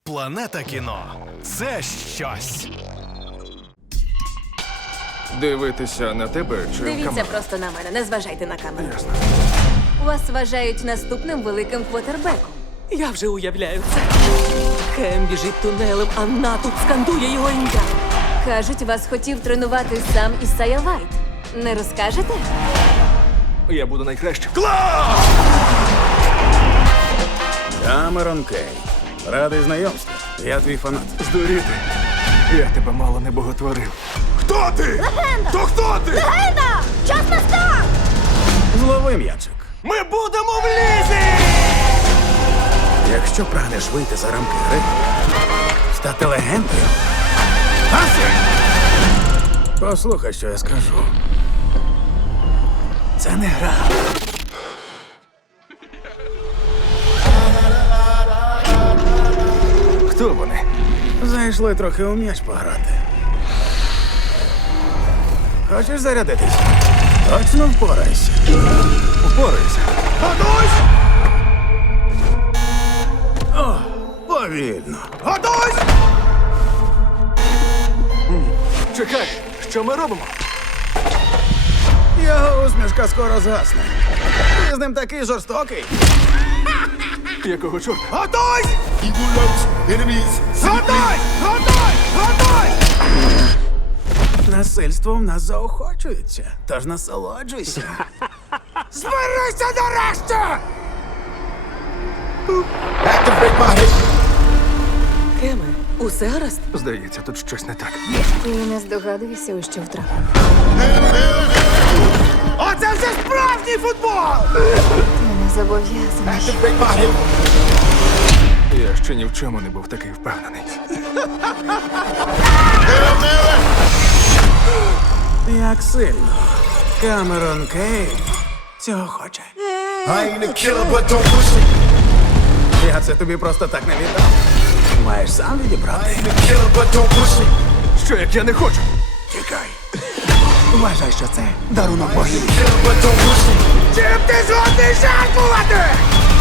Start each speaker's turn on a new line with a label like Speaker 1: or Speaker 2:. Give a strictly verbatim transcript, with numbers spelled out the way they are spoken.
Speaker 1: Планета кіно – це щось.
Speaker 2: Дивитися на тебе чи в
Speaker 3: Дивіться
Speaker 2: камеру?
Speaker 3: просто на мене, не зважайте на камеру.
Speaker 2: Ясно.
Speaker 3: Вас вважають наступним великим квотербеком.
Speaker 4: Я вже уявляю це. Кем біжить тунелем, а натовп скандує його ім'я.
Speaker 3: Кажуть, вас хотів тренувати сам Ісайя Вайт. Не розкажете?
Speaker 2: Я буду найкращим.
Speaker 5: Камерон Кей. Радий знайомству. Я твій фанат.
Speaker 2: Здуріти. Я тебе мало не боготворив.
Speaker 1: Хто ти?
Speaker 3: Легенда!
Speaker 1: То хто ти?
Speaker 3: Легенда! Час настав!
Speaker 5: Злови м'ячик.
Speaker 1: Ми будемо в лізі!
Speaker 5: Якщо прагнеш вийти за рамки гри, стати легендою. Паси! Послухай, що я скажу. Це не гра.
Speaker 2: Хто вони?
Speaker 5: Зайшли трохи у м'яч пограти. Хочеш зарядитись? Точно впорайся.
Speaker 2: Упорайся.
Speaker 5: Готуйсь! О, повільно. Готуйсь!
Speaker 2: Чекай, що ми робимо?
Speaker 5: Його усмішка скоро згасне. Ти з ним такий жорстокий.
Speaker 2: Якого чорта?
Speaker 5: Готуйсь! Готуй! Готуй! Готуй! Насильство в нас заохочується, тож насолоджуйся. Зберися нарешті!
Speaker 4: Кеме, усе гаразд?
Speaker 2: Здається, тут щось не так.
Speaker 3: І не здогадуюся, у що втрапив.
Speaker 5: Оце вже справжній футбол!
Speaker 3: Ти не зобов'язаний.
Speaker 2: Я ще ні в чому не був такий впевнений.
Speaker 5: Як сильно Камерон Кей цього хоче. Я це тобі просто так не віддав. Маєш сам відібрати.
Speaker 2: Що як я не хочу?
Speaker 5: Тікай. Вважай, що це дарунок богів. Чим ти згодний жертвувати?